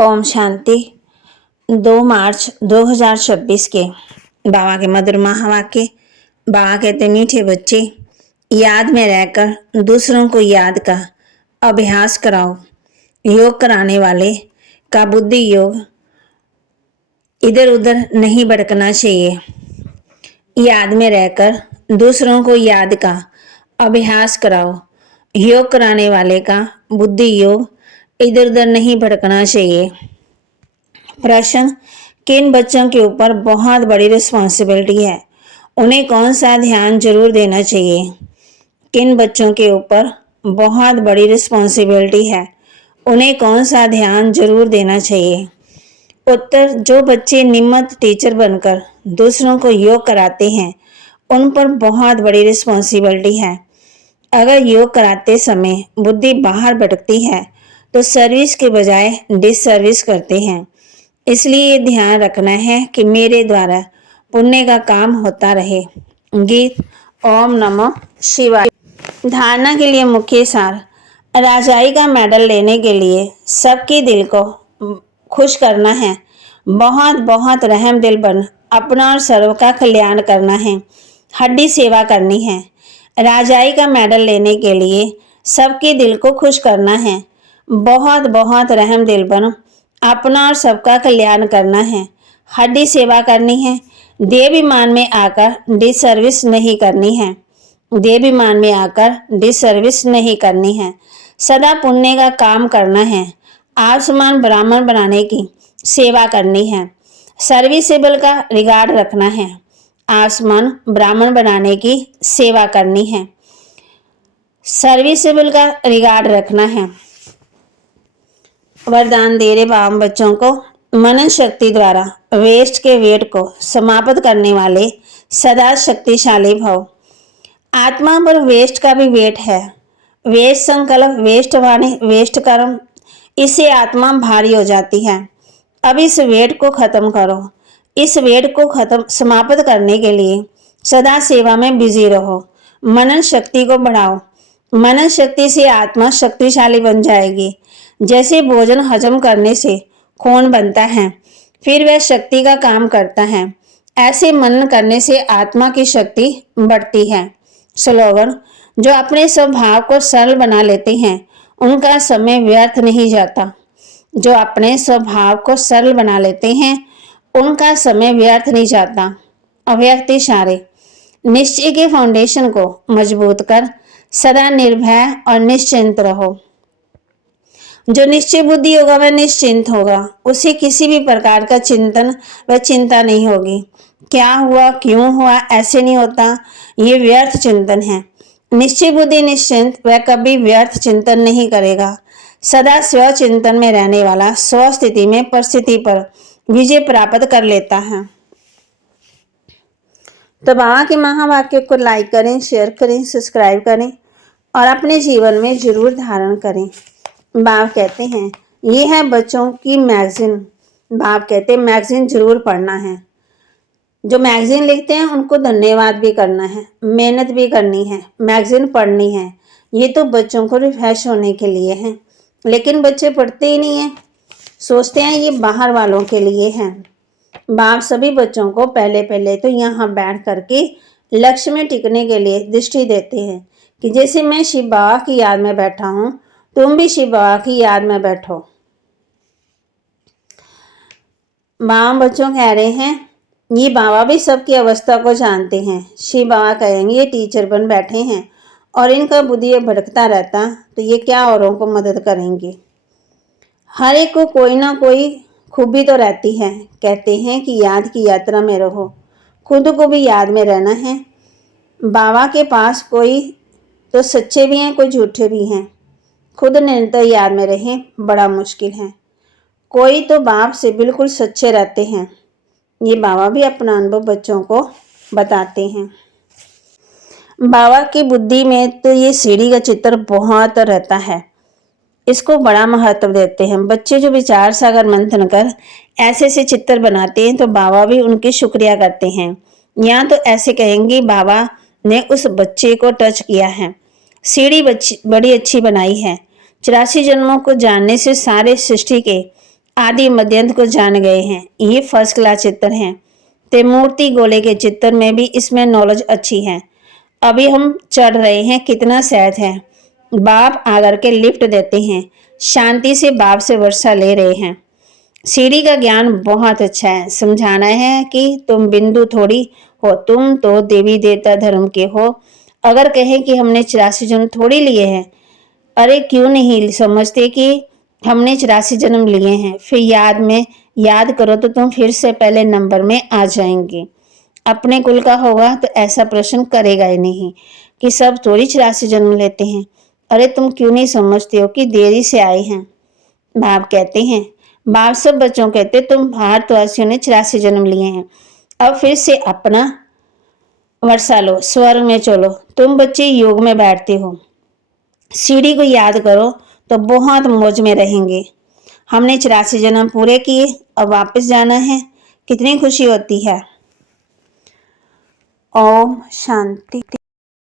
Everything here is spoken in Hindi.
ओम शांति। 2 मार्च 2026 के बाबा के मधुर महावाक्य। बाबा कहते मीठे बच्चे, याद में रहकर दूसरों को याद का अभ्यास कराओ। योग कराने वाले का बुद्धि योग इधर उधर नहीं भटकना चाहिए। याद में रहकर दूसरों को याद का अभ्यास कराओ। योग कराने वाले का बुद्धि योग इधर उधर नहीं भटकना चाहिए। प्रश्न, किन बच्चों के ऊपर बहुत बड़ी रिस्पॉन्सिबिलिटी है, उन्हें कौन सा ध्यान जरूर देना चाहिए? किन बच्चों के ऊपर बहुत बड़ी रिस्पॉन्सिबिलिटी है, उन्हें कौन सा ध्यान जरूर देना चाहिए? उत्तर, जो बच्चे नियमित टीचर बनकर दूसरों को योग कराते हैं, उन पर बहुत बड़ी रिस्पॉन्सिबिलिटी है। अगर योग कराते समय बुद्धि बाहर भटकती है तो सर्विस के बजाय डिसर्विस करते हैं। इसलिए ध्यान रखना है कि मेरे द्वारा पुण्य का काम होता रहे। गीत। ओम नमः शिवाय। धारणा के लिए मुख्य सार। राजाई का मेडल लेने के लिए सबके दिल को खुश करना है। बहुत बहुत रहम दिल बन अपना और सर्व का कल्याण करना है। हड्डी सेवा करनी है। राजाई का मेडल लेने के लिए सबके दिल को खुश करना है। बहुत बहुत रहम दिल बन अपना और सबका कल्याण करना है। हड्डी सेवा करनी है। देवाभिमान में आकर डिसर्विस नहीं करनी है। देवाभिमान में आकर डिसर्विस नहीं करनी है। सदा पुण्य का काम करना है। आसमान ब्राह्मण बनाने की सेवा करनी है। सर्विसेबल का रिगार्ड रखना है। आसमान ब्राह्मण बनाने की सेवा करनी है। सर्विसेबल का रिगार्ड रखना है। वरदान दे रहे बाबा बच्चों को, मनन शक्ति द्वारा वेस्ट के वेट को समाप्त करने वाले सदा शक्तिशाली भव। आत्मा पर वेस्ट का भी वेट है। वेस्ट संकल्प, वेस्ट वाणी, वेस्ट कर्म, इससे आत्मा भारी हो जाती है। अब इस वेट को खत्म करो। इस वेट को खत्म समाप्त करने के लिए सदा सेवा में बिजी रहो। मनन शक्ति को बढ़ाओ। मनन शक्ति से आत्मा शक्तिशाली बन जाएगी। जैसे भोजन हजम करने से खून बनता है, फिर वह शक्ति का काम करता है, ऐसे मनन करने से आत्मा की शक्ति बढ़ती है। स्लोगन, जो अपने स्वभाव को सरल बना लेते हैं उनका समय व्यर्थ नहीं जाता। जो अपने स्वभाव को सरल बना लेते हैं उनका समय व्यर्थ नहीं जाता। अव्यक्त इशारे। निश्चय के फाउंडेशन को मजबूत कर सदा निर्भय और निश्चिंत रहो। जो निश्चय बुद्धि होगा वह निश्चिंत होगा। उसे किसी भी प्रकार का चिंतन व चिंता नहीं होगी। क्या हुआ, क्यों हुआ, ऐसे नहीं होता, ये व्यर्थ चिंतन है। निश्चय बुद्धि निश्चिंत, वह कभी व्यर्थ चिंतन नहीं करेगा। सदा स्व चिंतन में रहने वाला स्व स्थिति में परिस्थिति पर विजय प्राप्त कर लेता है। तो बाबा के महावाक्य को लाइक करें, शेयर करें, सब्सक्राइब करें और अपने जीवन में जरूर धारण करें। बाप कहते हैं ये है बच्चों की मैगजीन। बाप कहते हैं मैगजीन जरूर पढ़ना है। जो मैगजीन लिखते हैं उनको धन्यवाद भी करना है, मेहनत भी करनी है, मैगजीन पढ़नी है। ये तो बच्चों को रिफ्रेश होने के लिए है, लेकिन बच्चे पढ़ते ही नहीं है, सोचते हैं ये बाहर वालों के लिए है। बाप सभी बच्चों को पहले पहले तो यहाँ बैठ करके लक्ष्य में टिकने के लिए दृष्टि देते हैं कि जैसे मैं शिव बाबा की याद में बैठा हूँ, तुम भी शिव बाबा की याद में बैठो। बाबा बच्चों कह रहे हैं ये बाबा भी सबकी अवस्था को जानते हैं। शिव बाबा कहेंगे ये टीचर बन बैठे हैं और इनका बुद्धि भटकता रहता तो ये क्या औरों को मदद करेंगे। हर एक को कोई ना कोई खूबी तो रहती है। कहते हैं कि याद की यात्रा में रहो, खुद को भी याद में रहना है। बाबा के पास कोई तो सच्चे भी हैं, कोई झूठे भी हैं। खुद निरंतर याद में रहें बड़ा मुश्किल है। कोई तो बाप से बिल्कुल सच्चे रहते हैं। ये बाबा भी अपना अनुभव बच्चों को बताते हैं। बाबा की बुद्धि में तो ये सीढ़ी का चित्र बहुत रहता है, इसको बड़ा महत्व देते हैं। बच्चे जो विचार सागर मंथन कर ऐसे ऐसे चित्र बनाते हैं तो बाबा भी उनकी शुक्रिया करते हैं। यहाँ तो ऐसे कहेंगे बाबा ने उस बच्चे को टच किया है। सीढ़ी बड़ी अच्छी बनाई है। 84 जन्मों को जानने से सारे सृष्टि के आदि मध्यंत को जान गए हैं। ये फर्स्ट क्लास चित्र हैं। त्रिमूर्ति गोले के चित्र में भी इसमें नॉलेज अच्छी है। अभी हम चढ़ रहे हैं, कितना सहज है। बाप आकर के लिफ्ट देते हैं। शांति से बाप से वर्षा ले रहे हैं। सीढ़ी का ज्ञान बहुत अच्छा है। समझाना है कि तुम बिंदु थोड़ी हो, तुम तो देवी देवता धर्म के हो। अगर कहें कि हमने 84 जन्म थोड़ी लिए हैं, अरे क्यों नहीं समझते कि हमने 84 जन्म लिए हैं। फिर याद करो तो तुम फिर से पहले नंबर में आ जाएंगे। अपने कुल का होगा तो ऐसा प्रश्न करेगा ही नहीं कि सब थोड़ी 84 जन्म लेते हैं। अरे तुम क्यों नहीं समझते हो कि देरी से आए हैं। बाप कहते हैं, बाप सब बच्चों कहते तुम भारतवासियों ने 84 जन्म लिए हैं। अब फिर से अपना वर्षा लो, स्वर्ग में चलो। तुम बच्चे योग में बैठते हो, सीढ़ी को याद करो तो बहुत मौज में रहेंगे। हमने 84 जन्म पूरे किए, अब वापस जाना है। कितनी खुशी होती है। ओम शांति।